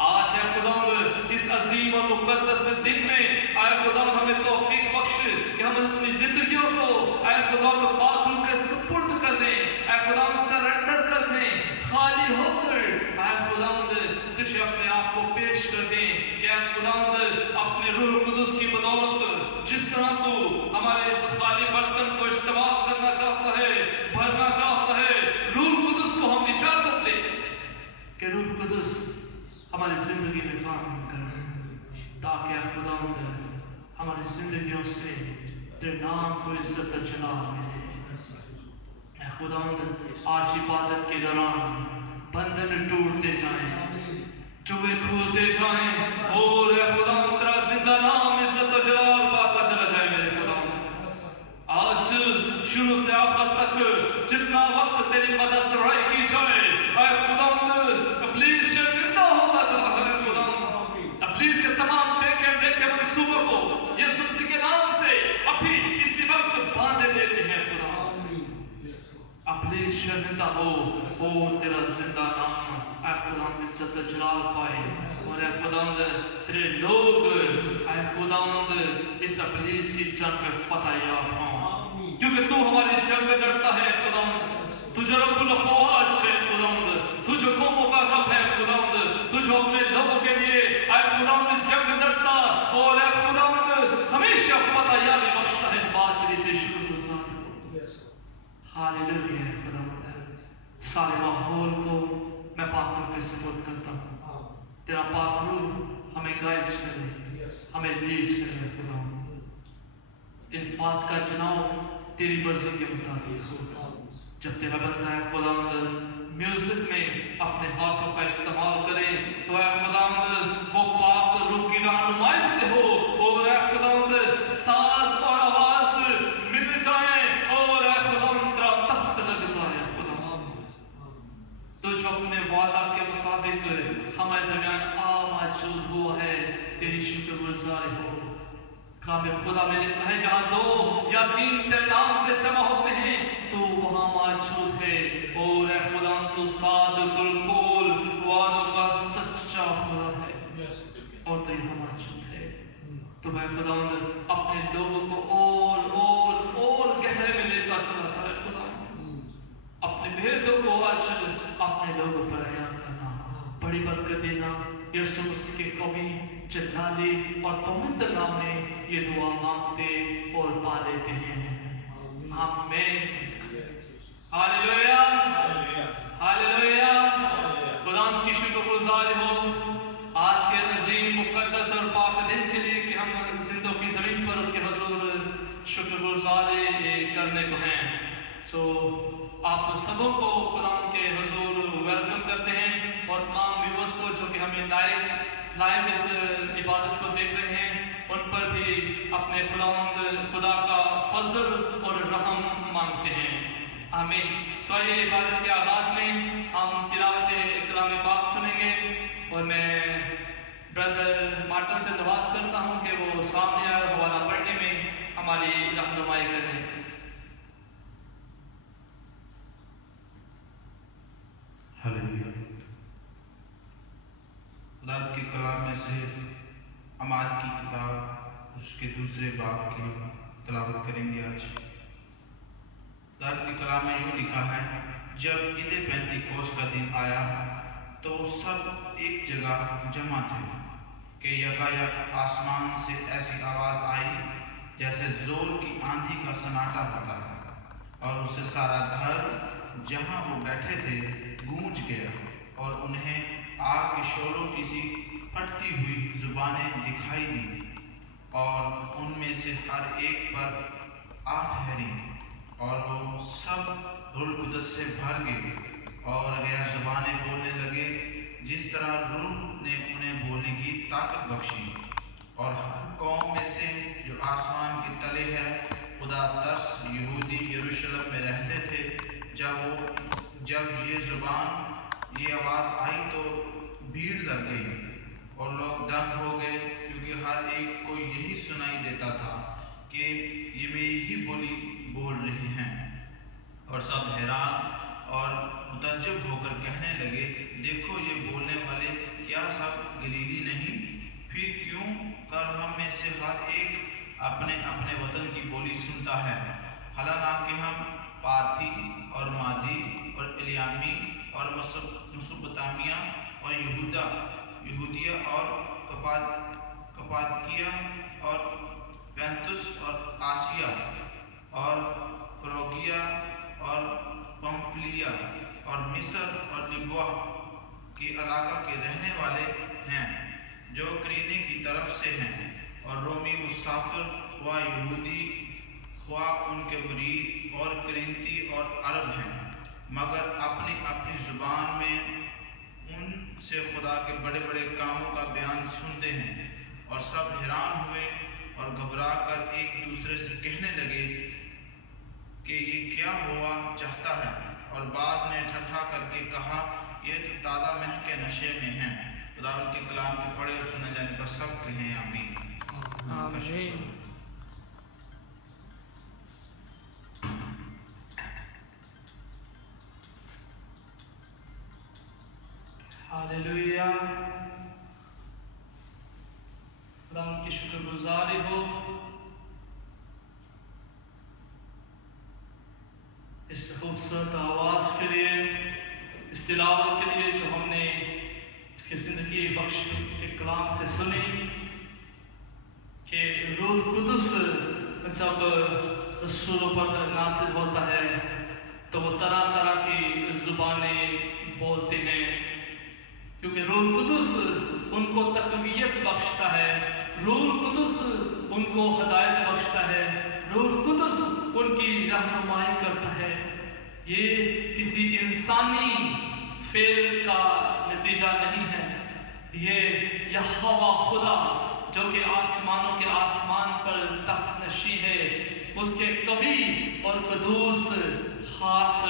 आज है खुदावंद इस अजीम और मुकद्दस दिन में आए खुदावंद हमें तौफीक कोशिश करते हैं कि खुदावंद अपने रूह कुदस की बदौलत जिस तरह तू हमारे इस खाली बर्तन को इस्तेमाल करना चाहता है, भरना चाहता है, रूह कुदस को हम इजाजत दे कि रूह कुदस हमारी जिंदगी में काम करे, ताकि खुदावंद हमारी जिंदगियों से तेरे नाम को इज्जत और जलाल मिले। खुदावंद आज इबादत के दौरान बंधन टूटते जाएं, जुए खुलते जाएं, और खुदावंद तेरा जिंदा नाम इज्जत और जलाल पाता चला जाए मेरे खुदावंद। आज शुरू से आखिर तक जितना वक्त तेरी मदद से राय की जाए, खुदावंद इब्लीस शर्मिंदा होता चला जाए खुदावंद। इब्लीस के तमाम देखे मंसूबों को यीशु मसीह के नाम से अभी इसी वक्त बांधे देते हैं खुदावंद। इब्लीस शर्मिंदा हो, तेरा जिंदा नाम खुदावंद इज्जत और जलाल पाए, और खुदावंद तेरे लोग खुदावंद इस इब्लीस की जंग में फतह याब हों, क्योंकि तू हमारी जंग लड़ता है खुदावंद। तू जो रब्बुल अफ़वाज है खुदावंद, तू जो कौमों का रब है खुदावंद, तू जो अपने लोगों के लिए खुदावंद जंग लड़ता और खुदावंद हमेशा फतह याबी बख्शता है, इस बात के लिए तेरे शुक्रगुज़ार हूं। हालेलुया खुदावंद। सारे माहौल को मैं पाक करके सुपुर्द करता हूँ, तेरा पाक रूह हमें गाइड करे, हमें लीड करे खुदावंद। इल्फाज का चुनाव तेरी मर्जी के मुताबिक हो। जब तेरा बंदा है खुदावंद म्यूजिक में अपने हाथों का इस्तेमाल करे, तो खुदावंद वो पाक रूह की रहनुमाई से हो, और खुदावंद साज और आवाज मिल जाए, और खुदावंद तेरा तख्त लग जाए खुदावंद। तो जो अपने वादा के मुताबिक हमारे दरमियान मौजूद हुआ है, तेरी शुक्रगुज़ारी हो। कामिल खुदा मैंने कहा जहाँ दो या तीन तेरे नाम से जमा होते हैं तो वहाँ मौजूद है, और खुदा तू सादिकुल कौल, वादों का सच्चा खुदा है, और तो यहाँ मौजूद है। तो मैं खुदावंद अपने लोगों को और गहरे में लेता चला जाए खुदावंद, अपने भेदों को आज अपने लोगों पर बयान करना, बड़ी बरकत देना। यीशु मसीह के कवि जलाली और पवित्र नाम में ये दुआ मांगते और पा लेते हैं, आमीन। Hallelujah, hallelujah. खुदावंद की शुक्रगुज़ारी हो आज के अजीम मुक़द्दस और पाक दिन के लिए कि हम जिंदों की ज़मीन पर उसके हुज़ूर शुक्रगुज़ारी करने को हैं। सो आप सबों को खुदावंद के हुज़ूर वेलकम करते हैं, और तमाम व्यूअर्स को जो कि हमें लाइव इस इबादत को देख रहे हैं, उन पर भी अपने खुदा का फजल और रहम मांगते हैं, आमीन। सो ये इबादत के आगाज़ में हम तिलावत कलाम पाक सुनेंगे, और मैं ब्रदर मार्टिन से दरख्वास्त करता हूँ कि वो सामने आए हवाला पढ़ने में हमारी रहनुमाई करें। हालेलुया। खुदा के कलाम में से अमाल की किताब उसके दूसरे बाब की तलावत करेंगे आज। खुदा के कलाम में यूँ लिखा है, जब ईद पेंतीकोस का दिन आया तो वो सब एक जगह जमा थे कि यकायक आसमान से ऐसी आवाज़ आई जैसे जोर की आंधी का सन्नाटा होता है, और उससे सारा घर जहाँ वो बैठे थे गूंज गया, और उन्हें आग के शोलों की सी फटती हुई जुबानें दिखाई दी, और उनमें से हर एक पर आ ठहरी, और वो सब रूह कुदस से भर गए और गैर ज़ुबानें बोलने लगे, जिस तरह रूह ने उन्हें बोलने की ताकत बख्शी। और हर कौम में से जो आसमान के तले है खुदा तरस यहूदी यरूशलेम में रहते थे, जब ये आवाज़ आई तो भीड़ लग गई और लोग दंग हो गए, क्योंकि हर एक को यही सुनाई देता था कि ये मेरी ही बोली बोल रहे हैं। और सब हैरान और मुतज्जब होकर कहने लगे, देखो ये बोलने वाले क्या सब गलीली नहीं? फिर क्यों कर हम में से हर एक अपने अपने वतन की बोली सुनता है? हालांकि हम पार्थी और मादी और इलियामी और मुसुपतामिया और यहूदिया और कपादकिया और पैंतुस और आसिया और फ्रोगिया और पंफिलिया और मिस्र और लिब्वा के इलाका के रहने वाले हैं जो करीने की तरफ से हैं, और रोमी मुसाफिर व यहूदी ख्वा उनके मुरीद और करिंती और अरब हैं, मगर अपनी अपनी ज़ुबान में उनसे खुदा के बड़े बड़े कामों का बयान सुनते हैं। और सब हैरान हुए और घबरा कर एक दूसरे से कहने लगे कि ये क्या हुआ चाहता है, और बाज ने ठट्ठा करके कहा ये तो ताज़ा मह के नशे में हैं। खुदा उनके कलाम के पढ़े और सुने जाने पर सब कहें आमीन। आमीन। हालेलुया। खुदा की शुक्रगुजारी हो इस खूबसूरत आवाज़ के लिए, इस तिलावत के लिए जो हमने इसकी ज़िंदगी बख्श के कलाम से सुनी कि रूह कुदस जब रसूलों पर नाज़िल होता है तो वो तरह तरह की ज़ुबानें बोलते हैं, क्योंकि रूह कुदस उनको तक़वियत बख्शता है, रूह कुदस उनको हदायत बख्शता है, रूह कुदस उनकी रहनुमाई करता है। ये किसी इंसानी फेल का नतीजा नहीं है, ये यहोवा खुदा जो कि आसमानों के आसमान पर तख्त नशी है, उसके कवी और कदूस हाथ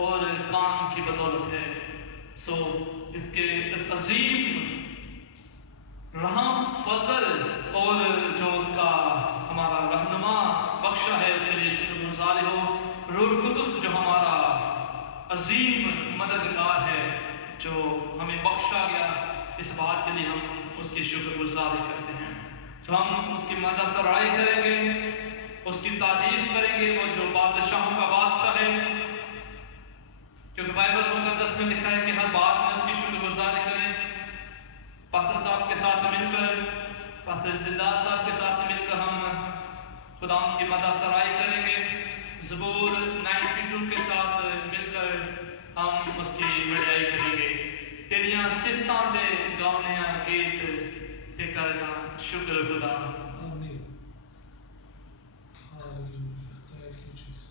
और काम की बदौलत है। सो इसके इस अजीम रहम फजल और जो उसका हमारा रहनुमा बख्शा है उसके लिए शुक्रगुजारी हो। रूह कुदस जो हमारा अजीम मददगार है जो हमें बख्शा गया, इस बात के लिए हम उसकी शुक्रगुजारी करते हैं। सो हम उसकी मदद सराई करेंगे, उसकी तारीफ करेंगे, वो जो बादशाहों का बादशाह है, क्योंकि बाइबल मुकद्दस में लिखा है कि हर बात में उसकी शुक्रगुजारी करें। पास्टर साहब के साथ मिलकर, पास्टर दिलदार साहब के साथ मिलकर हम खुदा की मदद सराई करेंगे। ज़बूर 92 के साथ मिलकर हम उसकी बड़ाई करेंगे। तेरियां सिफतां दे गाने गीत ते करना शुक्र खुदा। Amen. Hallelujah. Thank you, Jesus.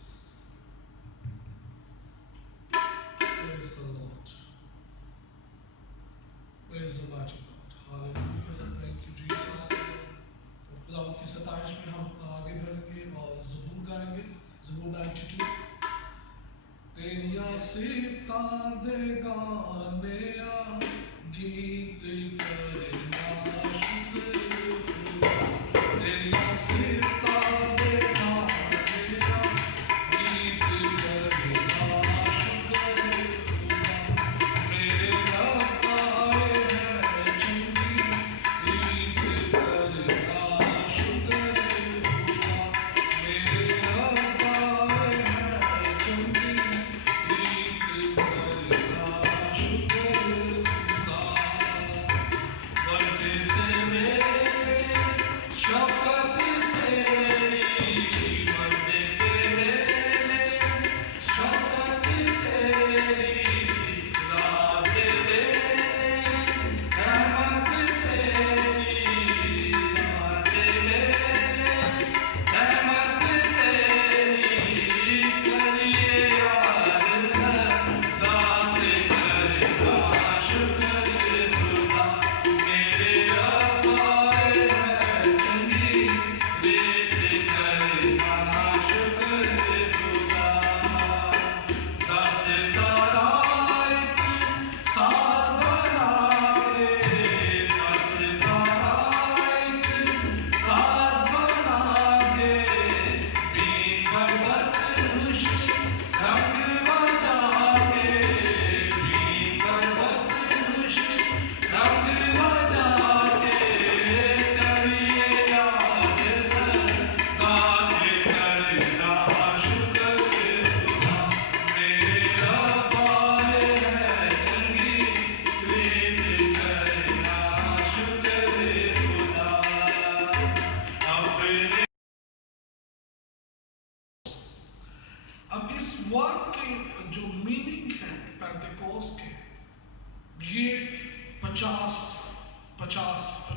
Praise the Lord. Praise the mighty God. Hallelujah. Thank you, Jesus. तो खुदा की सताइश में हम आगे बढ़ेंगे और ज़बूर गाएंगे। ज़बूर 92। तेरियां सिफतां दे गाने गीत करना शुक्र खुदा।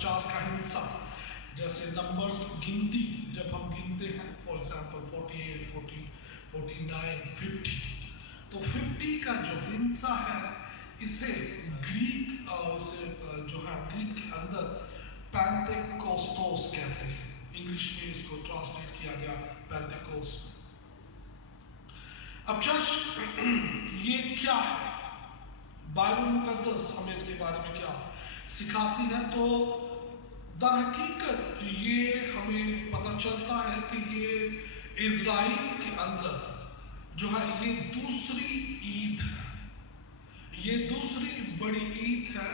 50 का हिंसा, जैसे नंबर्स गिनती जब हम गिनते हैं, फॉर एग्जाम्पल 48, 40, 49, 50, तो 50 का जो हिंसा है इसे ग्रीक जो है ग्रीक के अंदर पैंतेकोस्टोस कहते हैं। इंग्लिश में इसको ट्रांसलेट किया गया पैंतेकोस्ट। अब चर्च ये क्या है, बाइबल मुकद्दस हमें इसके बारे में क्या सिखाती है? तो दर हकीकत ये हमें पता चलता है कि ये इज़राइल के अंदर जो है ये दूसरी ईद है, ये दूसरी बड़ी ईद है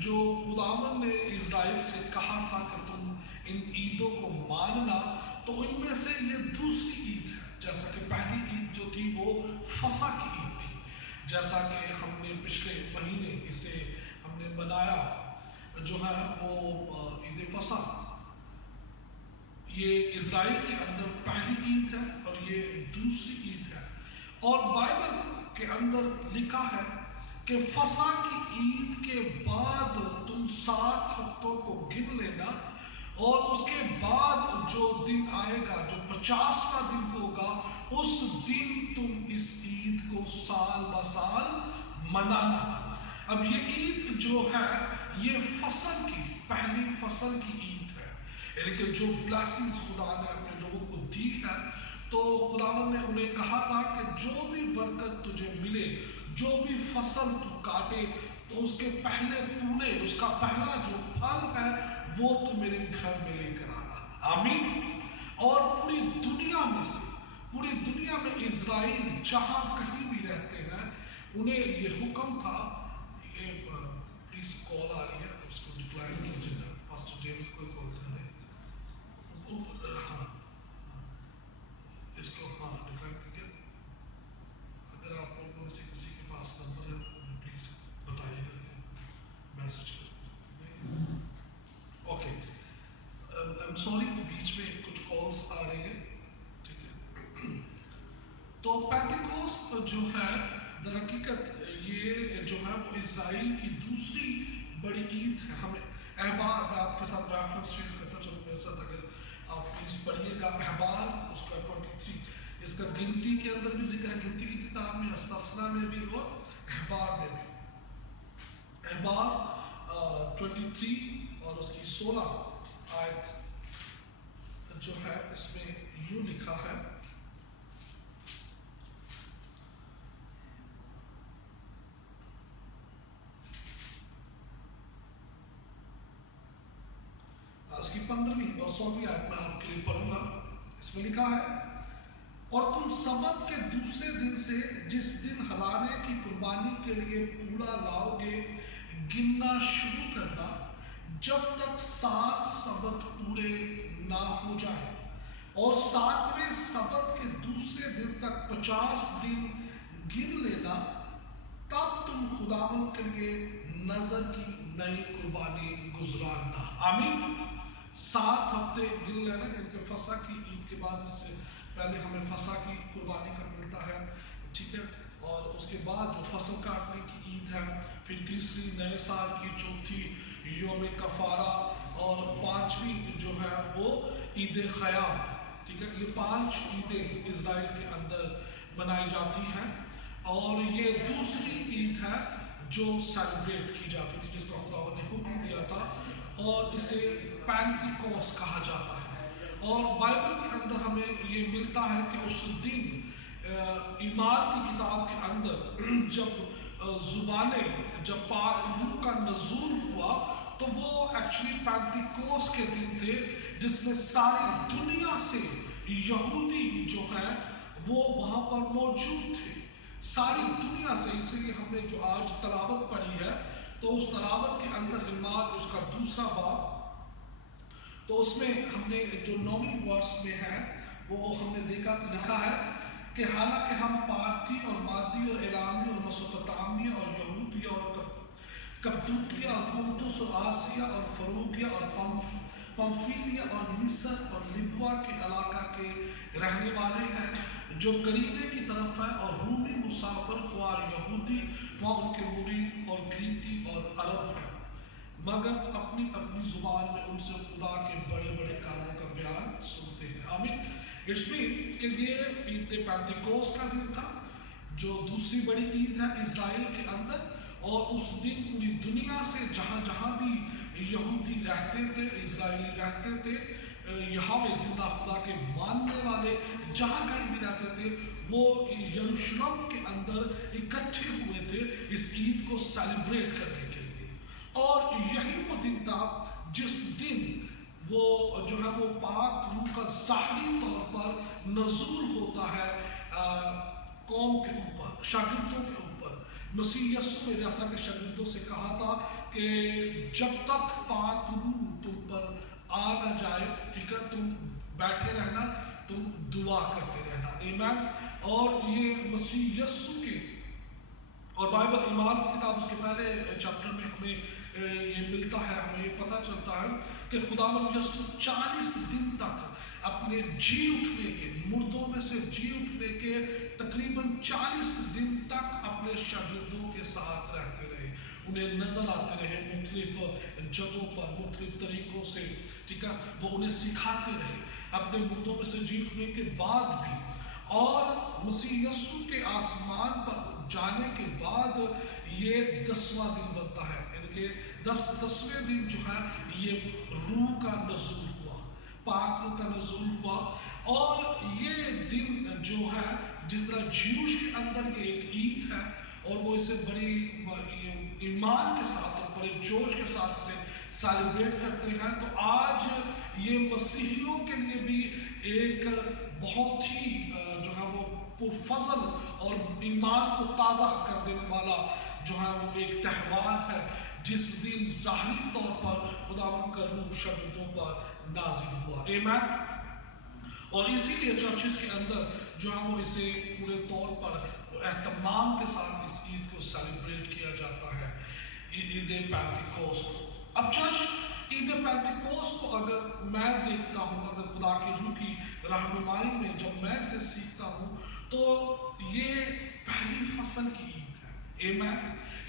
जो खुदावन ने इज़राइल से कहा था कि तुम इन ईदों को मानना, तो इनमें से ये दूसरी ईद है। जैसा कि पहली ईद जो थी वो फसा की ईद थी, जैसा कि हमने पिछले महीने इसे हमने मनाया जो है वो ईद फसा। ये इज़राइल के अंदर पहली ईद है और ये दूसरी ईद है। और बाइबल के अंदर लिखा है कि फसा की ईद के बाद तुम 7 हफ्तों को गिन लेना और उसके बाद जो दिन आएगा, जो 50वां दिन होगा, उस दिन तुम इस ईद को साल ब साल मनाना। अब ये ईद जो है ये फसल की पहली फसल की ईद है, यानी कि जो ब्लेसिंग्स खुदा ने अपने लोगों को दी है, तो खुदावन ने उन्हें कहा था कि जो भी बरकत तुझे मिले, जो भी फसल तू काटे, तो उसके पहले तूने उसका पहला जो फल है वो तू मेरे घर में लेकर आना। आमीन। और पूरी दुनिया में से, पूरी दुनिया में इज़राइल जहाँ कहीं भी रहते हैं, उन्हें ये हुक्म था। ये प्लीज कॉल आ रही है, इसको डिक्लाइन कीजिएगा। पास्टर डेविड को कॉल करें। हाँ, इसको हाँ डिक्लाइन कीजिए। अगर आप लोगों में से किसी के पास नंबर है तो प्लीज बताइएगा, मैसेज करें। ओके, आई एम सॉरी, बीच में कुछ कॉल्स आ रही है, ठीक है। तो पेंटेकोस्ट जो है दर हकीकत ये जो है वो इज़राइल की दूसरी बड़ी ईद है। हमें अहबार, मैं आपके साथ रेफरेंस शेयर करता चलूँ मेरे साथ, अगर आप प्लीज़ पढ़िएगा अहबार उसका 23, इसका गिनती के अंदर भी जिक्र है, गिनती की किताब में, अस्तासना में भी और अहबार में भी। अहबार 23 और उसकी 16 आयत जो है इसमें यूं लिखा है, उसकी 15वीं और 16वीं आयत में आपके लिए पढ़ूंगा। इसमें लिखा है, और तुम सबत के दूसरे दिन से जिस दिन हलाने की कुर्बानी के लिए पूरा लाओगे गिनना शुरू करना, जब तक 7 सबत पूरे ना हो जाए, और 7वें सबत के दूसरे दिन तक 50 दिन गिन लेना, तब तुम खुदावन के लिए नजर की नई कुर्बानी गुजराना। आमीन। 7 हफ्ते गिन लेना, क्योंकि फसा की ईद के बाद, इससे पहले हमें फसा की कुर्बानी का मिलता है, ठीक है, और उसके बाद जो फसल काटने की ईद है, फिर तीसरी नए साल की, चौथी योम कफारा, और 5वीं जो है वो ईद ख़याम, ठीक है। ये 5 ईदें इज़राइल के अंदर मनाई जाती हैं, और ये दूसरी ईद है जो सेलिब्रेट की जाती थी, जिसका खुदावंद ने हुक्म दिया था, और इसे पैंतीकोस कहा जाता है। और बाइबल के अंदर हमें ये मिलता है कि उस दिन ईमाल की किताब के अंदर जब पाक रूह का नज़ूल हुआ, तो वो एक्चुअली पैंतीकोस के दिन थे, जिसमें सारी दुनिया से यहूदी जो है वो वहाँ पर मौजूद थे, सारी दुनिया से। इसीलिए हमने जो आज तलावत पढ़ी है, तो उस तलावत के अंदर ईमाल उसका दूसरा बाब, तो उसमें हमने जो 9वीं वर्ष में है वो हमने देखा तो लिखा है कि हालांकि हम पार्थी और मादी और एलामी और मेसोपोटामिया और यहूदिया और कप्तूकिया और पुंतुस और आसिया और फरूगिया और पंफीलिया और मिस्र और लिब्वा के इलाका के रहने वाले हैं, जो करीने की तरफ है, और रूमी मुसाफिर ख्वार यहूदी, वहाँ उनके मुरीद और क्रीती और अरब हैं। मगर अपनी अपनी जुबान में उनसे खुदा के बड़े बड़े कामों का बयान सुनते हैं। आमीन। इट्स मीन कि ये ईद पेंतिकोस्त का दिन था, जो दूसरी बड़ी ईद है इज़राइल के अंदर, और उस दिन पूरी दुनिया से जहाँ जहाँ भी यहूदी रहते थे, इजरायली रहते थे, यहोवा जिंदा खुदा के मानने वाले जहाँ कहीं भी रहते थे, वो यरूशलेम के अंदर इकट्ठे हुए थे इस ईद को सेलिब्रेट करने के लिए। और यही वो दिन था जिस दिन वो जो है वो पाक रूह का ज़ाहरी तौर पर नज़ूल होता है कौम के ऊपर, शागिर्दों के ऊपर। मसीह यीशु ने जैसा कि शागिर्दों से कहा था कि जब तक पाक रूह तुम पर आ न जाए, ठीक है, तुम बैठे रहना, तुम दुआ करते रहना। आमीन। और ये मसीह यीशु के, और बाइबल ईमान की किताब उसके पहले चैप्टर में हमें ये मिलता है, हमें ये पता चलता है कि खुदावंद यीशु 40 दिन तक अपने जी उठने के, मुर्दों में से जी उठने के तकरीबन 40 दिन तक अपने शागिर्दों के साथ रहते रहे, उन्हें नजर आते रहे मुख्तलिफ जगहों पर, मुख्तलिफ तरीकों से, ठीक है, वो उन्हें सिखाते रहे अपने मुर्दों में से जी उठने के बाद भी। और मसीह यीशु के आसमान पर जाने के बाद ये 10वां दिन बनता है, इनके 10वें दिन जो है ये रूह का नज़ूल हुआ, पाक रूह का नज़ूल हुआ। और ये दिन जो है, जिस तरह ज्यूश के अंदर ये एक ईद है और वो इसे बड़ी ईमान के साथ और बड़े जोश के साथ इसे सेलिब्रेट करते हैं, तो आज ये मसीहियों के लिए भी एक बहुत ही जो है वो पुरफज़ल और ईमान को ताज़ा कर देने वाला जो है वो एक त्यौहार है, जिस दिन ज़ाहिरी तौर पर खुदावंद का रूह शागिर्दों पर नाज़िल हुआ। आमीन। और इसीलिए चर्चेस के अंदर जो है वो इसे पूरे तौर पर एहतमाम के साथ इस ईद को सेलिब्रेट किया जाता है, ईद पेंतिकोस्त को। अब चर्च ईद पेंतिकोस्त को अगर मैं देखता हूँ, अगर खुदा की रूह की रहनुमाई में जब मैं इसे सीखता हूँ, तो ये पहली फसल की ईद है। आमीन।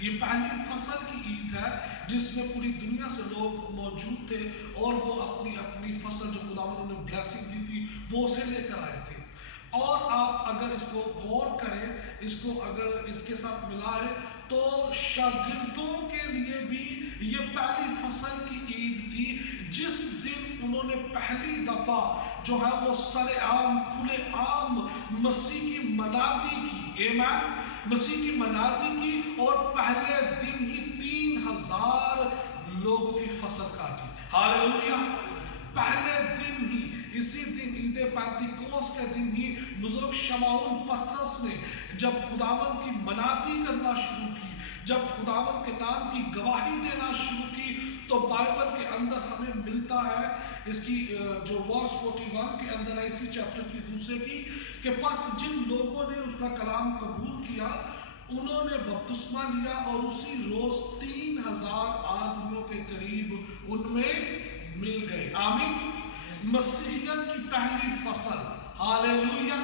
ये पहली फसल की ईद है जिसमें पूरी दुनिया से लोग मौजूद थे और वो अपनी अपनी फसल जो खुदावंद ने ब्लेसिंग दी थी वो उसे लेकर आए थे। और आप अगर इसको गौर करें, इसको अगर इसके साथ मिलाएं, तो शागिर्दों के लिए भी ये पहली फसल की ईद थी, जिस दिन उन्होंने पहली दफा जो है वो सरेआम खुले आम मसीह की मनादी की। आमीन। मसीह की मनादी की और पहले दिन ही 3000 लोगों की फसल काटी। हालेलुया। पहले दिन ही, इसी दिन ईद पेंतिकोस्त के दिन ही बुजुर्ग शमौन पतरस ने जब खुदावंद की मनादी करना शुरू की, जब खुदावंद के नाम की गवाही देना शुरू की, तो बाइबल के अंदर हमें मिलता है, इसकी जो वर्स 41 के अंदर है, इसी चैप्टर की दूसरे की, कि बस जिन लोगों ने उसका कलाम कबूल किया उन्होंने बपतिस्मा लिया और उसी रोज 3000 आदमियों के करीब उनमें मिल गए। आमीन। मसीहियत की पहली फसल। हालेलुया।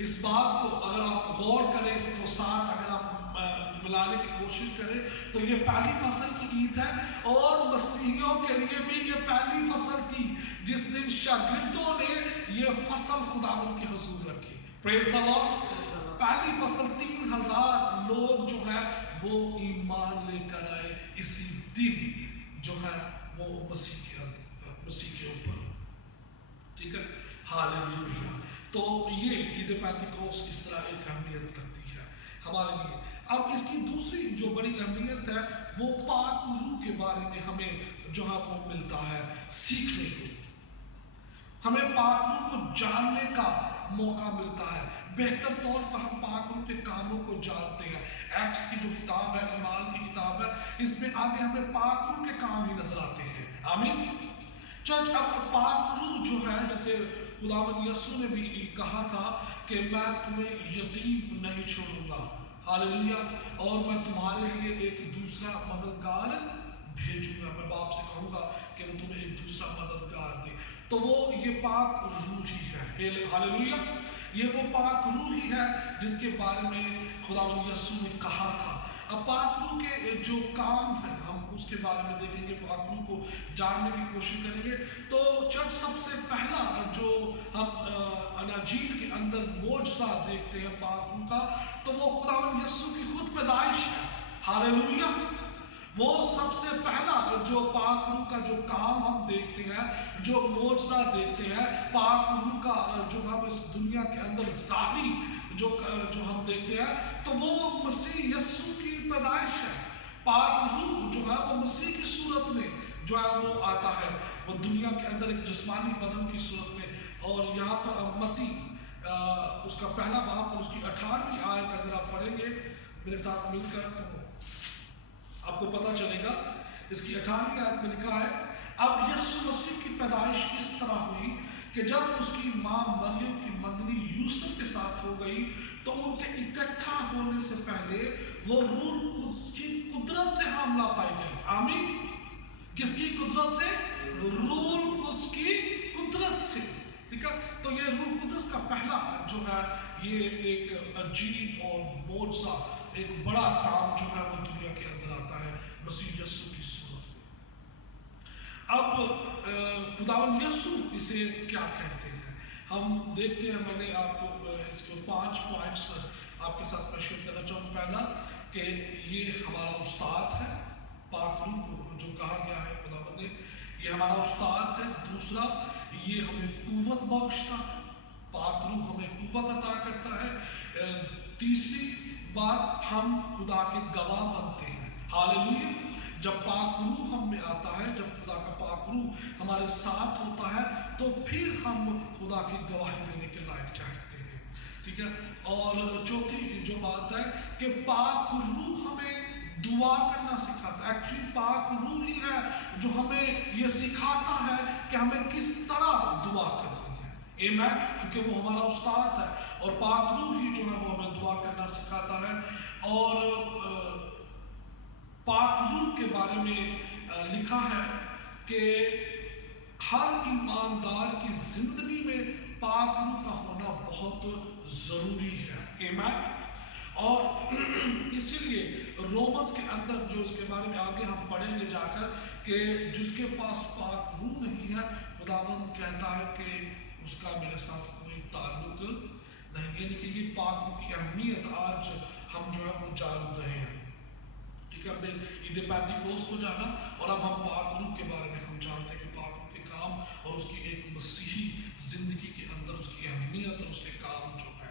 इस बात को अगर आप गौर करें, इसको साथ अगर आप मिलाने की कोशिश करें, तो ये पहली फसल की ईद है और मसीहियों के लिए भी ये पहली फसल थी जिस दिन शागिर्दों ने ये फसल खुदावंद के हुजूर रखी। Praise the Lord. पहली फसल 3000 लोग जो है वो ईमान लेकर आए इसी दिन जो है वो मसीह के ऊपर, ठीक है। हालेलुया। तो ये ईद पेंतिकोस्त इस तरह एक अहमियत रखती है हमारे लिए। अब इसकी दूसरी जो बड़ी अहमियत है वो पाक रूह के बारे में हमें जो है वो मिलता है सीखने को, हमें पाक रूह को जानने का मौका मिलता है। बेहतर तौर पर हम पाक रूह के कामों को जानते हैं। एक्ट्स की जो किताब है, ईमान की किताब है, इसमें आगे हमें पाक रूह के काम ही नजर आते हैं। आमीन। चर्च, अब पाक रूह जो है, जैसे खुदावंद यीशु ने भी कहा था कि मैं तुम्हें यतीम नहीं छोड़ूंगा। हालेलुया। और मैं तुम्हारे लिए एक दूसरा मददगार भेजूंगा, मैं बाप से कहूंगा कि वो तुम्हें एक दूसरा मददगार दे। तो वो ये पाक रूह ही है। हालेलुया। ये वो पाक रूह ही है जिसके बारे में खुदावंद यीशु ने कहा था। अब पाक रूह के जो काम है हम اس کے بارے میں دیکھیں گے, پاک روح کو جاننے کی کوشش کریں گے. تو چرچ سب سے پہلا جو ہم اناجیل کے اندر معجزہ دیکھتے ہیں پاک روح کا, تو وہ خداوند یسوع کی خود پیدائش ہے. ہاللویا. وہ سب سے پہلا جو پاک روح کا جو کام ہم دیکھتے ہیں, جو معجزہ دیکھتے ہیں پاک روح کا, جو ہم اس دنیا کے اندر ظاہری جو ہم دیکھتے ہیں, تو وہ مسیح یسوع کی پیدائش ہے. پاک روح جو ہے وہ مسیح کی صورت میں جو ہے وہ آتا ہے, وہ دنیا کے اندر ایک جسمانی بدن کی صورت میں. اور یہاں پر متی اس کا پہلا باب اور اس کی 18ویں آیت اگر آپ پڑھیں گے میرے ساتھ مل کر, تو آپ کو پتہ چلے گا. اس کی 18ویں آیت میں لکھا ہے, اب یسوع مسیح کی پیدائش اس طرح ہوئی کہ جب اس کی ماں مریم کی منگنی یوسف کے ساتھ ہو گئی تو ان کے اکٹھا ہونے سے پہلے وہ روح قدس کی قدرت سے حاملہ پائی گئی. آمین. کس کی قدرت سے؟ روح قدس کی قدرت سے. ٹھیک ہے. تو یہ روح قدس کا پہلا جو ہے یہ ایک عجیب اور معجزہ, ایک بڑا کام جو ہے وہ دنیا کے اندر آتا ہے مسیح یسوع کی صورت میں. اب خداوند یسوع اسے کیا کہتے ہیں ہم دیکھتے ہیں. میں نے آپ کو اس کے 5 پوائنٹس آپ کے ساتھ میں شیئر کرنا چاہوں. پہلا کہ یہ ہمارا استاد ہے. پاک روح کو جو کہا گیا ہے خداوند نے, یہ ہمارا استاد ہے. دوسرا, یہ ہمیں قوت بخشتا ہے. پاک روح ہمیں قوت عطا کرتا ہے. تیسری بات, ہم خدا کے گواہ بنتے ہیں. ہاللویا. جب پاک روح ہم میں آتا ہے, جب خدا کا پاک روح ہمارے ساتھ ہوتا ہے, تو پھر ہم خدا کی گواہی دینے کے لائق ٹھہرتے ہیں. ٹھیک ہے. اور چوتھی جو بات ہے کہ پاک روح ہمیں دعا کرنا سکھاتا ہے. ایکچولی پاک روح ہی ہے جو ہمیں یہ سکھاتا ہے کہ ہمیں کس طرح دعا کرنی ہے. آمین. کیونکہ وہ ہمارا استاد ہے, اور پاک روح ہی جو ہے وہ ہمیں دعا کرنا سکھاتا ہے. اور پاک روح کے بارے میں لکھا ہے کہ ہر ایماندار کی زندگی میں پاک روح کا ہونا بہت ضروری ہے. آمین. اور اسی لیے رومنس کے اندر جو اس کے بارے میں آگے ہم پڑھیں گے جا کر, کہ جس کے پاس پاک روح نہیں ہے, خداوند کہتا ہے کہ اس کا میرے ساتھ کوئی تعلق نہیں. یعنی کہ یہ پاک روح کی اہمیت آج ہم جو ہے وہ جان رہے ہیں. ٹھیک ہے. ہم نے عید پینتیکوست کو جانا, اور اب ہم پاک روح کے بارے میں ہم جانتے ہیں کہ پاک روح کے کام اور اس کی ایک مسیحی زندگی کے اندر اس کی اہمیت اور اس کے کام جو ہے.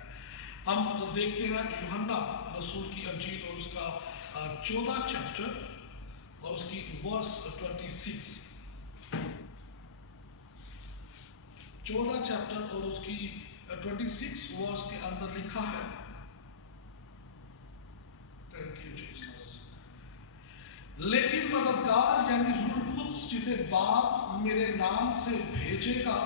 ہم دیکھتے ہیں یوحنا رسول کی انجیل اور اس کا 14 چیپٹر اور اس کی ورس 26. 14 چیپٹر اور اس کی 26 ورس کے اندر لکھا ہے, تھینک یو جیسس, لیکن مددگار یعنی روح القدس جسے باپ میرے نام سے بھیجے گا,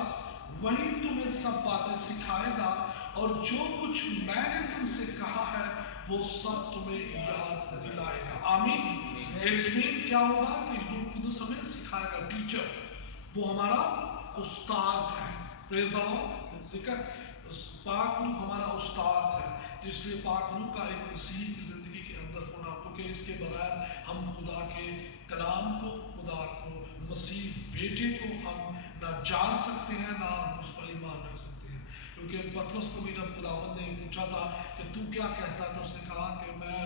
وہی تمہیں سب باتیں سکھائے گا, اور جو کچھ میں نے تم سے کہا ہے وہ سب تمہیں یاد دلائے گا. آمین. اٹس مین کیا ہوگا کہ روح القدس ہمیں سکھائے گا. ٹیچر, وہ ہمارا استاد ہے. پریز دی لارڈ. ٹھیک ہے. پاک روح ہمارا استاد ہے. اس لیے پاک روح کا ایک مسیح کی زندگی کے اندر ہونا, کیونکہ اس کے بغیر ہم خدا کے کلام کو, خدا کو, مسیح بیٹے کو ہم نہ جان سکتے ہیں, نہ اس پر ایمان رکھ سکتے ہیں. کیونکہ پطرس کو بھی جب خداوند نے پوچھا تھا کہ تو کیا کہتا ہے, تو اس نے کہا کہ میں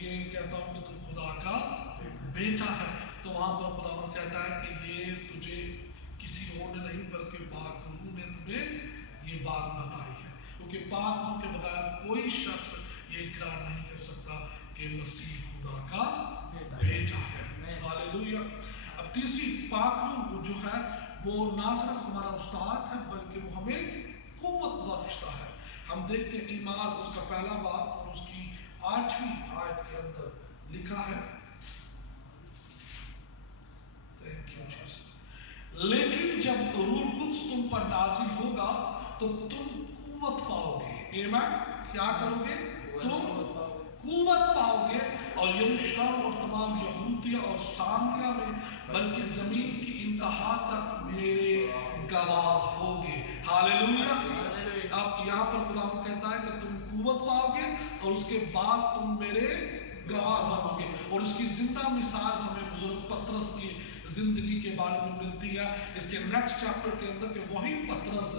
یہ کہتا ہوں کہ تو خدا کا بیٹا ہے. تو وہاں پر خداوند کہتا ہے کہ یہ تجھے کسی اور نے نہیں بلکہ پاک روح نے تمہیں یہ بات بتائی ہے. کیونکہ پاک روح کے بغیر کوئی شخص یہ اقرار نہیں کر سکتا کہ مسیح خدا کا بیٹا ہے. ہاللویا. اب تیسری, پاک روح جو ہے وہ نہ صرف ہمارا استاد ہے بلکہ وہ ہمیں قوت بخشتا ہے. ہم دیکھتے ہیں ایمان اس کا پہلا باب اور اس کی 8ویں آیت کے اندر لکھا ہے, تھینک یو جیسس, لیکن جب روح القدس تم پر نازل ہوگا تو تم قوت پاؤ گے. آمین. کیا کرو گے؟ تم قوت پاؤ گے, اور یروشلم اور تمام یہودیہ اور سامریہ میں بلکہ زمین کی انتہا تک میرے گواہ ہوگے. ہاللویا. اب یہاں پر خداوند کہتا ہے کہ تم قوت پاؤ گے اور اس کے بعد تم میرے गवाह बनोगे। और उसकी जिंदा मिसाल हमें बुजुर्ग पतरस की जिंदगी के बारे में मिलती है इसके नेक्स्ट चैप्टर के अंदर, कि वही पतरस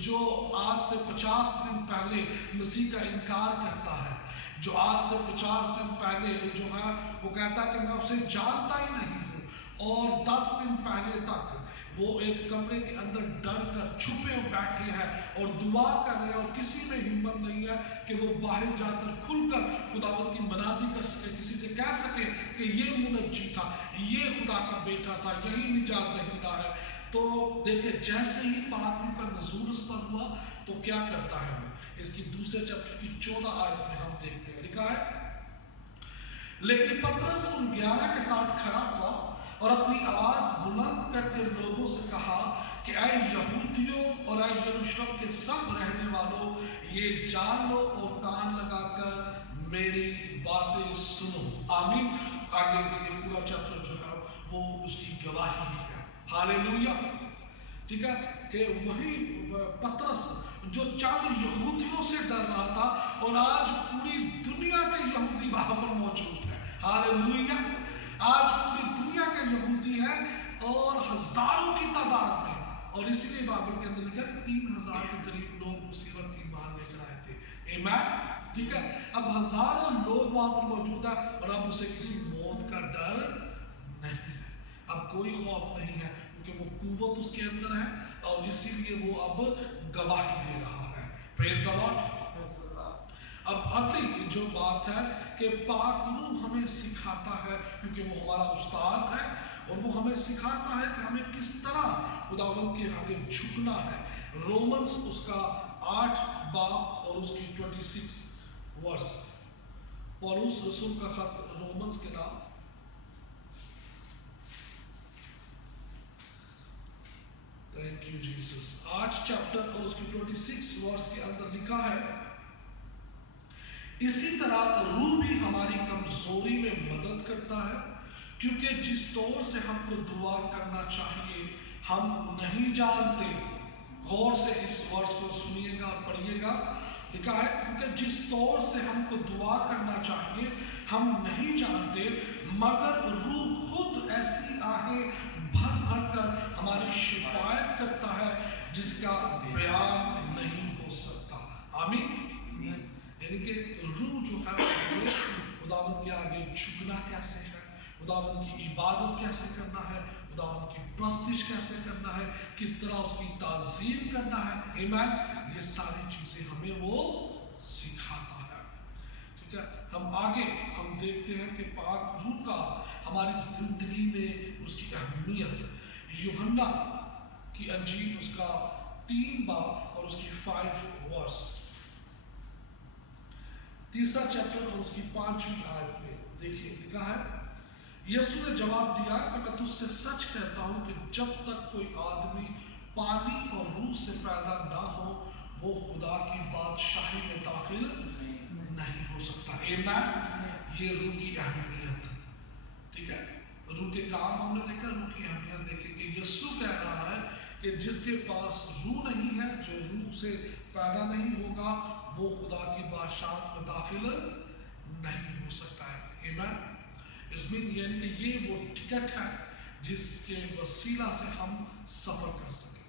जो आज से 50 दिन पहले मसीह का इनकार करता है, जो आज से 50 दिन पहले जो है वो कहता है कि मैं उसे जानता ही नहीं हूँ, और 10 दिन पहले तक वो एक कमरे के अंदर डर कर छुपे बैठे हैं और दुआ कर रहे हैं, और किसी में हिम्मत नहीं है कि वो बाहर जाकर खुलकर खुदावंद की मनादी कर सके, किसी से कह सके कि ये मुनज्जी था, ये खुदा का बेटा था, यही निजात दहिंदा है। तो देखिए जैसे ही पाक रूह का नज़ूल उस पर हुआ तो क्या करता है वो, इसकी दूसरे चैप्टर की 14 आयत में हम देखते हैं, लिखा है, लेकिन पतरस उन 11 के साथ खड़ा हुआ और अपनी आवाज बुलंद करके लोगों से कहा कि ऐ यहूदियों और ऐ यरूशलेम के सब रहने वालों, ये जान लो और कान लगाकर मेरी बातें सुनो। आमीन। आगे ये पूरा चैप्टर जो है वो उसकी गवाही है। हालेलुया। ठीक है, कि वही पतरस जो चंद यहूदियों से डर रहा था और आज पूरी दुनिया के यहूदी वहां पर मौजूद है। हालेलुया। आज पूरी दुनिया के यहूदी हैं और हजारों की तादाद में, और इसीलिए बाइबल के अंदर लिखा कि 3000 के करीब लोग मुसीबत ईमान लेकर आए थे। आमीन। ठीक है, अब हजारों लोग वहां पर मौजूद है और अब उसे किसी मौत का डर नहीं है, अब कोई खौफ नहीं है, क्योंकि वो कुव्वत उसके अंदर है और इसीलिए वो अब गवाही दे रहा है। Praise the Lord. अब अगली जो बात है कि पाक रूह हमें सिखाता है, क्योंकि वो हमारा उस्ताद है और वो हमें सिखाता है कि हमें किस तरह खुदावंद के आगे झुकना है। रोमन्स उसका 8 बाब और उसकी 26 वर्ष, पौलुस रसूल का खत रोमन्स के नाम, थैंक यू जीसस, 8 चैप्टर और उसकी 26 वर्ष के अंदर लिखा है, इसी तरह रूह भी हमारी कमजोरी में मदद करता है, क्योंकि जिस तौर से हमको दुआ करना चाहिए हम नहीं जानते। गौर से इस वर्ष को सुनिएगा और पढ़िएगा। लिखा है, क्योंकि जिस तौर से हमको दुआ करना चाहिए हम नहीं जानते, मगर रूह खुद ऐसी आहें भर भर कर हमारी शिफायत करता है जिसका बयान नहीं हो सकता। आमीन। यानी कि रूह जो है खुदावंद के आगे झुकना कैसे है, खुदावंद की इबादत कैसे करना है, खुदावंद की प्रस्तिश कैसे करना है, किस तरह उसकी ताज़ीम करना है। आमीन। ये सारी चीज़ें हमें वो सिखाता है। ठीक है, हम आगे हम देखते हैं कि पाक रूह का हमारी जिंदगी में उसकी अहमियत। यूहन्ना की अंजील उसका 3 बाब और उसकी 5 वर्ष, 3 चैप्टर और उसकी 5वीं आयत में देखिए लिखा है, यीशु ने जवाब दिया कि मैं तुझसे सच कहता हूं कि जब तक कोई आदमी पानी और रूह से पैदा ना हो वो खुदा की बादशाही में दाखिल नहीं हो सकता। आमीन। ये रूह की अहमियत। ठीक है, रूह के काम हमने देखा, रूह की अहमियत देखे कि यीशु कह रहा है कि जिसके पास रूह नहीं है, जो रूह से पैदा नहीं होगा, वो खुदा की बादशाहत में दाखिल नहीं हो सकता है। आमीन। इसमें यानी कि ये वो टिकट है जिसके वसीला से हम सफ़र कर सकेंगे।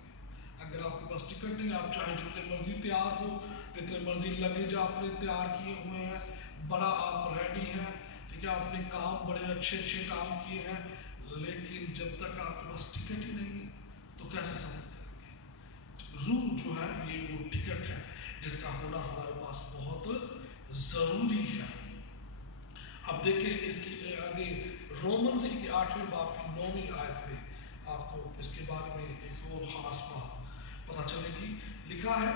अगर आपके पास टिकट नहीं, आप चाहे जितने मर्जी तैयार हो, जितने मर्जी लगेज आपने तैयार किए हुए हैं, बड़ा आप रेडी हैं, ठीक है, आपने काम बड़े अच्छे अच्छे काम किए हैं, लेकिन जब तक आपके पास टिकट ही नहीं है तो कैसे सफ़र करेंगे। रूह जो है ये वो टिकट है जिसका होना हमारे पास बहुत ज़रूरी है। अब देखिए इसकी आगे रोमन्स के 8वें बाब की 9वीं आयत में आपको इसके बारे में एक और ख़ास बात पता चलेगी। लिखा है,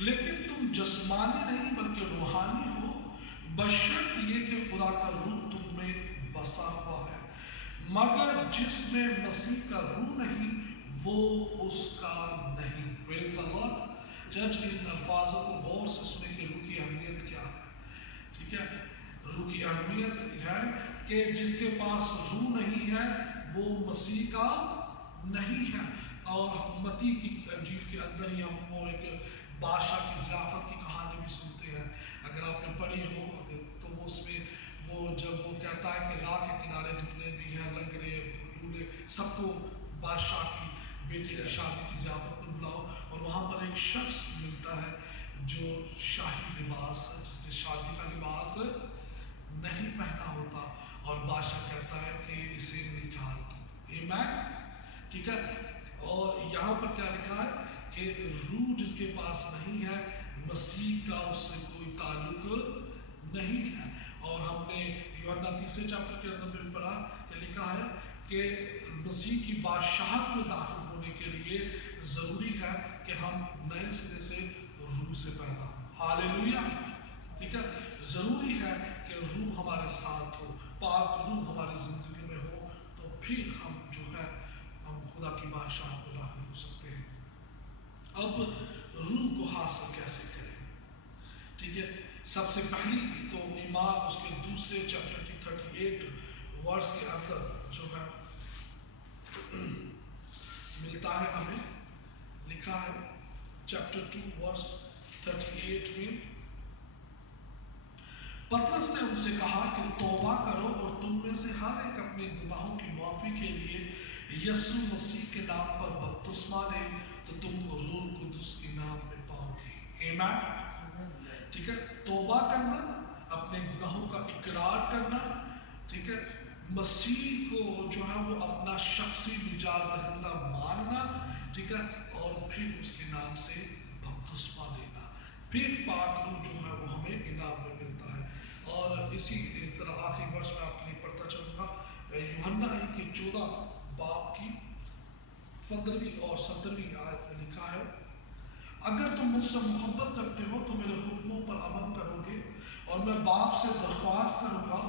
लेकिन तुम जिस्मानी नहीं बल्कि रूहानी हो, बशर्त ये कि खुदा का रूह तुम में बसा हुआ है, मगर जिसमें मसीह का रूह नहीं वो उसका नहीं। Praise the Lord. जज इन अल्फाजों को गौर से सुने कि रूह की अहमियत क्या है। ठीक है, रूह की अहमियत है कि जिसके पास रूह नहीं है वो मसीह का नहीं है। और मत्ती की अंजील के अंदर ही हम वो एक बादशाह की ज़ियाफ़त की कहानी भी सुनते हैं, अगर आपने पढ़ी हो तो वो उसमें वो जब वो कहता है कि राह के किनारे जितने भी हैं लंगड़े लूले सबको बादशाह की बेटे की शादी की ज़ियाफत पर बुलाओ, और वहाँ पर एक शख्स मिलता है जो शाही लिबास है, जिसने शादी का लिबास नहीं पहना होता, और बादशाह कहता है कि इसे निकाल दो। आमीन, ठीक है। और यहाँ पर क्या लिखा है कि रूह जिसके पास नहीं है, मसीह का उससे कोई ताल्लुक नहीं है। और हमने यूहन्ना 3 चैप्टर के अंदर में पढ़ा कि लिखा है कि मसीह की बादशाहत में दाखिल होने के लिए ज़रूरी है कि हम नए सिरे से रूह से पैदा हों। हालेलुया, ठीक है। ज़रूरी है कि रूह हमारे साथ हो, पाक रूह हमारी ज़िंदगी में हो, तो फिर हम जो है हम खुदा की बादशाहत में दाखिल हो सकते हैं। अब रूह को हासिल कैसे करें, ठीक है। सबसे पहली तो ईमान उसके दूसरे चैप्टर की 38 वर्स के अंदर जो है मिलता है हमें, लिखा है चैप्टर 2 वर्स 38 में, पतरस ने उनसे कहा कि तौबा करो और तुम में से हर एक अपने गुनाहों की माफी के लिए यीशु मसीह के नाम पर बपतिस्मा ले, तो तुम रूह कुदस के नाम में पाओगे। आमीन, ठीक है। तौबा करना, अपने गुनाहों का इकरार करना, ठीक है, मसीह को जो है वो अपना शख्सी निजात दहिंदा मानना, ठीक है, और फिर उसके नाम से बपतिस्मा लेना, फिर पाक रूह जो है वो हमें इनाम में मिलता है। और इसी तरह आखिरी वर्ष में आपके लिए पढ़ता चलूँगा, यूहन्ना की 14 बाब की 15वीं और 17वीं आयत में लिखा है, अगर तुम मुझसे मोहब्बत रखते हो तो मेरे हुक्मों पर अमल करोगे, और मैं बाप से दरख्वास्त करूँगा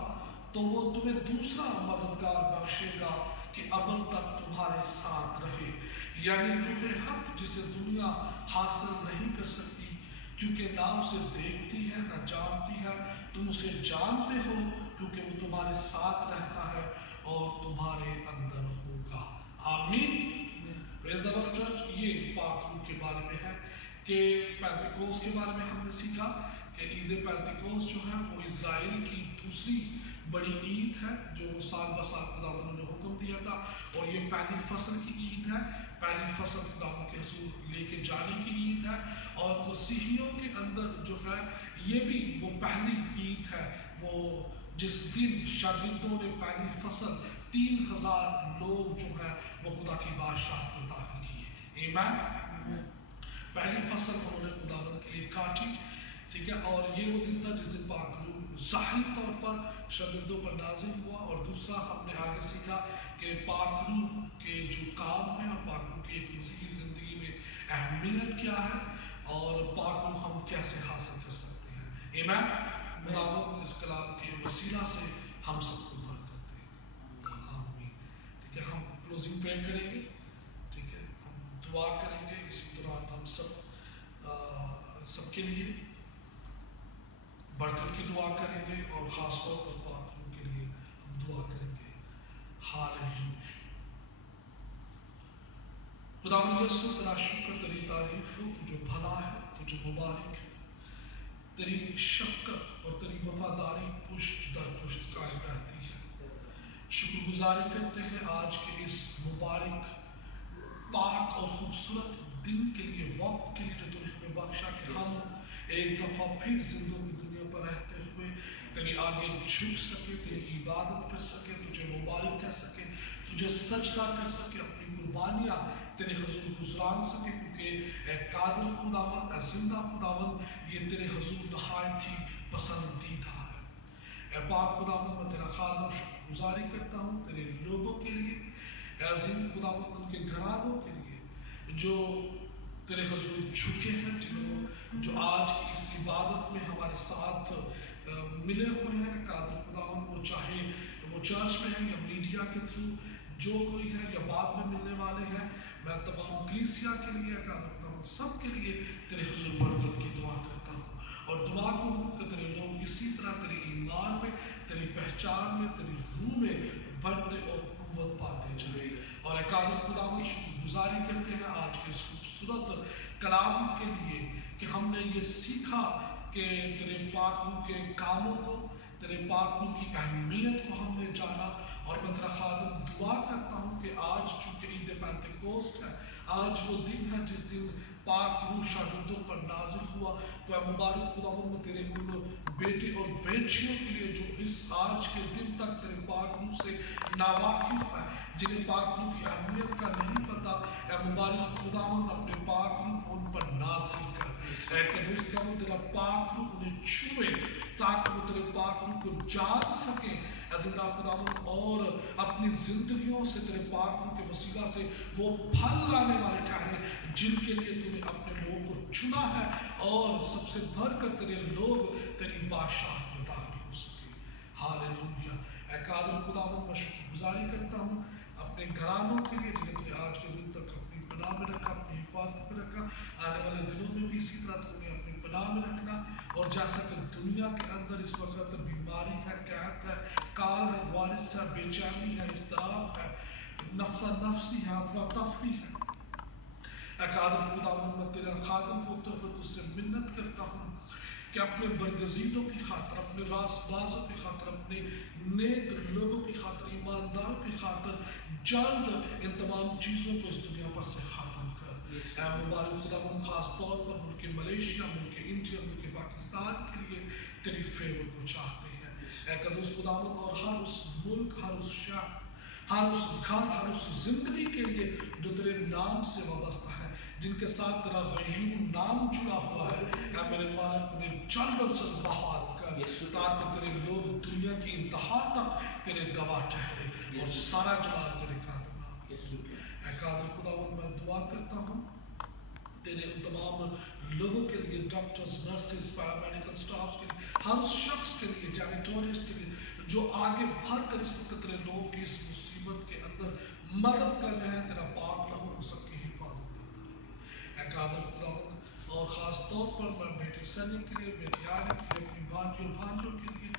तो वो तुम्हें दूसरा मददगार बख्शेगा कि अबद तक तुम्हारे साथ रहे, यानी रूह हक, जिसे दुनिया हासिल नहीं कर सकती क्योंकि ना उसे देखती है ना जानती है। तुम उसे जानते हो क्योंकि वो तुम्हारे साथ रहता है और तुम्हारे अंदर होगा। आमीन, प्रेज़ द लॉर्ड चर्च। ये पाक रूह के बारे में है कि पेंतिकोस के बारे में हमने सीखा कि ईद पेंतिकोस जो है वो इज़राइल की दूसरी बड़ी ईद है जो वो साल ब साल खुदावंद ने हुक्म दिया था, और ये पहली फसल की ईद है, पहली फसल खुदावंद के हुजूर लेके जाने की ईद है। और मसीहियों के अंदर जो है ये भी वो पहली ईद है, वो जिस दिन शागिर्दों ने पहली फसल 3000 लोग जो है वो खुदा की बादशाहत में दाखिल किए। आमीन, पहली फसल उन्होंने खुदावंद के लिए काटी, ठीक है। और ये वो दिन था जिस दिन पाक रूह ज़ाहिरी तौर पर शागिर्दों पर नाज़िल हुआ। और दूसरा हमने आगे सीखा कि पाक रूह के जो काम है और पाक रूह की एक मसीही ज़िंदगी में अहमियत क्या है, और पाक रूह हम कैसे हासिल कर सकते हैं। आमीन, खुदावंद इस कलाम के वसीला से हम सबको बरकत दे। आमीन, ठीक है। हम क्लोजिंग प्रेयर करेंगे, ठीक है, हम दुआ करेंगे। इसी दौरान हम सबके लिए बरकत की दुआ करेंगे और ख़ास तौर पर पाक रूह के लिए हम दुआ करेंगे। हालेलुया। खुदावंद यीशु तेरा शुक्र, तेरी तारीफ हो, तू जो भला है, तू जो मुबारक है, तेरी शफ़क़त और तेरी वफादारी पुश्त दर पुश्त कायम रहती है। शुक्रगुजारी करते हैं आज के इस मुबारक पाक और ख़ूबसूरत दिन के लिए, वक्त के लिए जो तूने हमें बख्शा कि हम एक दफ़ा फिर ज़िंदों की दुनिया पर रहते हुए तेरे आगे झुक सके, तेरी इबादत कर सके, तुझे मुबारक कह सके, तुझे सजदा कर सके, अपनी कुर्बानियाँ तेरे हुजूर गुजरान सके, क्योंकि ए कादिर खुदावंद, ए जिंदा खुदावंद, ये तेरे हुजूर नहायत ही पसंदीदा है। ए पाक खुदावंद, मैं तेरा खादम शुक्रगुजारी करता हूँ तेरे लोगों के लिए, ए अज़ीम खुदावंद, उनके घरानों के लिए जो तेरे हुजूर झुके हैं, जो आज की इस इबादत में हमारे साथ मिले हुए हैं। कादिर खुदावंद, वो चाहे वो चर्च में है या मीडिया के थ्रू जो कोई है या बाद में मिलने वाले हैं, मैं तमाम कलीसिया के लिए, कादिर खुदावंद, सब के लिए तेरे हुजूर बरकत की दुआ करता हूँ। और दुआ को हूँ कि तेरे लोग इसी तरह तेरे ईमान में, तेरी पहचान में, तेरी रूह में बढ़ते और कुव्वत पाते चले। और कादिर खुदावंद, शुक्रगुजारी करते हैं आज के इस खूबसूरत कलाम के लिए कि हमने ये सीखा कि तेरे पाक रूह के कामों को, तेरे पाक रूह की अहमियत को हमने जाना। और मैं तेरा खादिम दुआ करता हूँ कि आज चूँकि ईद पेंटेकोस्ट है, आज वो दिन है जिस दिन पाक रूह शागिर्दों पर नाजिल हुआ। तो ऐ मुबारक खुदावंद मैं तेरे उन बेटे और बेटियों के लिए जो इस आज के दिन तक तेरे पाक रूह से नावाकिफ है, जिन्हें पाक रूह की अहमियत का नहीं पता, ऐ मुबारक खुदावंद अपने पाक रूह उन पर नाजिल कर। ऐ कदूस खुदावंद तेरा पाक रूह उन्हें छुए ताकि वो तेरे पाक रूह को जान सके जिंदा खुदावंद, और अपनी जिंदगियों से तेरे पाक रूह के वसीला से वो फल लाने वाले ठहरे जिनके लिए तूने अपने लोगों को चुना है, और सबसे भर कर तेरे लोग तेरी बादशाह में दाखिल हो सके। हालेलुया। ऐ कादिर खुदावंद मैं शुक्रगुजारी करता हूँ अपने घरानों के लिए जिन्हें तूने आज के दिन तक अपनी पनाह में रखा, अपनी हिफाजत में रखा। आने वाले दिनों में भी इसी तरह तूने अपनी पनाह में रखना। और जैसा कि दुनिया के अंदर इस वक्त बीमारी है, कहत है, काल है, वारिस है, बेचैनी है, इस्तराब है, नफ्सा नफ्सी है, अफरा तफरी है, कादिर खुदावंद मैं तेरा खादिम होते हुए तुझसे मिन्नत करता हूँ कि अपने बरगजीदों की खातर, अपने रासबाजों की खातर, अपने नेक लोगों की खातर, ईमानदारों की खातर जल्द इन तमाम चीज़ों को इस दुनिया पर से ख़त्म कर। ऐ मुबारक खुदावंद ख़ास तौर पर मुल्क मलेशिया, मुल्क इंडिया, मुल्क पाकिस्तान के लिए तेरी फेवर को चाहते हैं। ऐ कदूस खुदावंद, और हर उस मुल्क, हर उस शहर, हर उस घर, हर उस जिंदगी के लिए जो तेरे नाम से वाबस्ता है, जिनके साथ तेरा गयूम नाम जुड़ा हुआ है, या मेरे मालिक उन्हें जल्द से जल्द बहाल कर ताकि तेरे लोग दुनिया की इंतहा तक तेरे गवाह ठहरे और सारा जलाल तेरे कादिर नाम के। ऐ कादिर खुदावंद मैं दुआ करता हूँ तेरे उन तमाम लोगों के लिए, डॉक्टर्स, नर्सेस, पैरामेडिकल स्टाफ के लिए, हर उस शख्स के लिए, जैनिटोरियस के लिए जो आगे बढ़ कर इस वक्त तेरे लोगों की इस मुसीबत के अंदर मदद कर रहे हैं। तेरा पाक लहू उन सबकी हिफाजत करता रहे। ऐ कादिर खुदावंद, और ख़ास तौर पर मैं बेटी सनी के लिए, बेटी आने के लिए, अपनी भांजों के लिए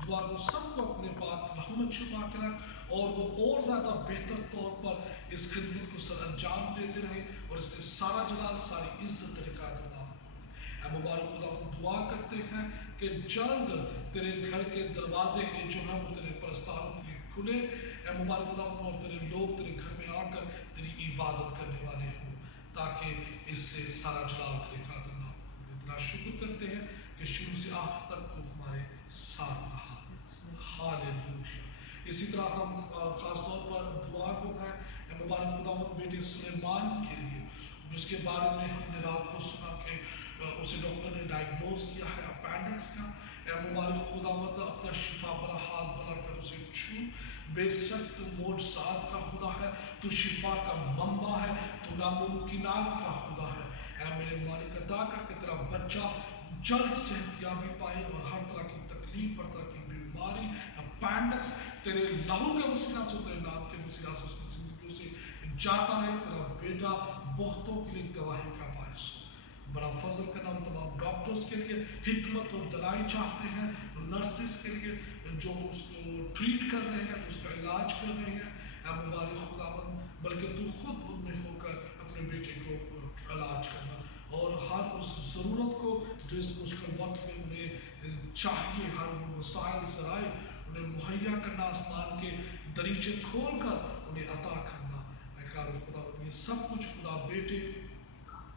दुआ को सबको अपने पाक लहू में छुपा के रख, और वो और ज़्यादा बेहतर तौर पर इस खिदमत को सर अंजाम देते रहे, और इससे सारा जलाल, सारी इज्जत तेरे कादिर नाम में। ऐ मुबारक खुदावंद दुआ करते हैं कि जल्द तेरे घर के दरवाजे जो हैं वो तेरे परस्तारों के लिए खुले। ऐ मुबारक खुदावंद, और तेरे लोग तेरे घर में आकर तेरी इबादत करने वाले हों, ताकि इससे सारा जलाल तेरे कादिर नाम में। इतना शुक्र करते हैं कि शुरू से आखिर तक तो हमारे साथ रहा। हालेलुया। इसी तरह हम ख़ास तौर पर दुआ को है मुबारक खुदावंद बेटे सुलेमान के लिए, जिसके बारे में हमने रात को सुना कि उसे डॉक्टर ने डायग्नोज किया है अपेंडिक्स का। ऐ मुबारक खुदावंद अपना शिफा भरा हाथ बढ़ाकर उसे छू। बेशक तू मोजज़ात का खुदा है, तू शिफा का मंबा है, तू नामुमकिनात का खुदा है। ऐ मेरे मालिक अता करके तेरा बच्चा जल्द सेहतयाबी पाए, और हर तरह की तकलीफ, हर तरह की बीमारी, अपेंडिक्स तेरे लहू के वसीला से, तेरे नाम के वसीला से उसकी जिंदगी से जाता रहे। तेरा बेटा बहुतों के लिए गवाही का बायस हो। बड़ा फजल का नाम तमाम डॉक्टर्स के लिए हिकमत और दलाई चाहते हैं, नर्सेस के लिए जो उसको ट्रीट कर रहे हैं, जो उसका इलाज कर रहे हैं। ऐ मुबारक खुदावंद, बल्कि तू खुद उनमें होकर अपने बेटे को इलाज करना, और हर उस ज़रूरत को जो इस मुश्किल वक्त में उन्हें चाहिए, हर वसाइल ज़राए उन्हें मुहैया करना, आसमान के दरीचे खोल कर उन्हें अता करना। ऐ कादिर खुदा, ये सब कुछ खुदा बेटे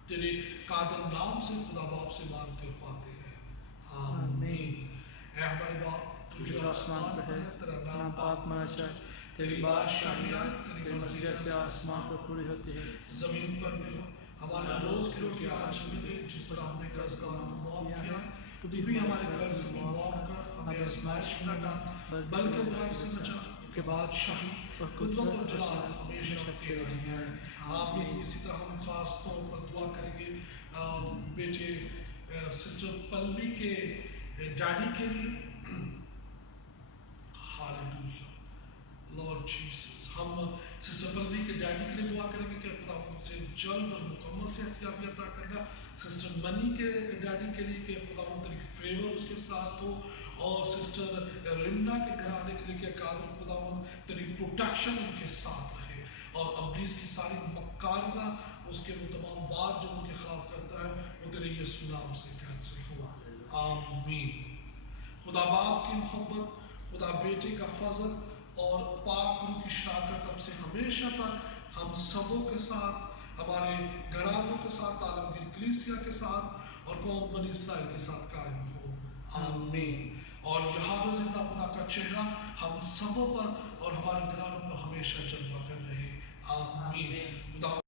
तेरे कादिर नाम से, खुदा बाप से मांगते और पाते हैं। आमीन। ऐ हमारे बाप तू जो आसमान पर है, तेरा नाम पाक माना जाए, तेरी बादशाही आए, तेरी मर्जी जैसे आसमान पर पूरी होती है ज़मीन पर भी हो। हमारे रोज़ की रोटी आज हमें दे, जिस तरह हमने कर्ज़दारों को माफ़ किया है, तू भी हमारे कर्ज़ को माफ़ कर, हमें आज़माइश में न डाल, बल्कि बुराई से बचा, के बादशाही और कुदरत और जलाल हमेशा तेरा ही है। आमीन। इसी तरह हम ख़ास तौर पर दुआ करेंगे बेटे सिस्टर पल्लवी के डैडी के लिए। हालेलुया लॉर्ड जीसस, हम सिस्टर पल्लवी के डैडी के लिए दुआ करेंगे कि खुदा उनसे जल्द और मुकम्मल सेहतयाबी अता करना। सिस्टर मनी के डैडी के लिए कि खुदा तेरी फेवर उसके साथ हो, और सिस्टर रिमना के घराने के लिए कि कादिर खुदावंद तेरी प्रोटेक्शन उनके साथ रहे, और अब्लीस की सारी मक्कारियाँ, उसके वो तमाम वार जो उनके खिलाफ करता है, वो तेरे यीशु नाम से कैंसिल हो। आमीन। खुदा बाप की मोहब्बत, खुदा बेटे का फजल और पाक रूह की शराकत अब से हमेशा तक हम सबों के साथ, हमारे घरानों के साथ, आलमगीर कलीसिया के साथ और कौम बनी इसराइल के साथ कायम हो। आमीन। और यहाँ जिंदा खुदा का चेहरा हम सबों पर और हमारे घरानों पर हमेशा जलवा कर रहे। आमीन। खुदा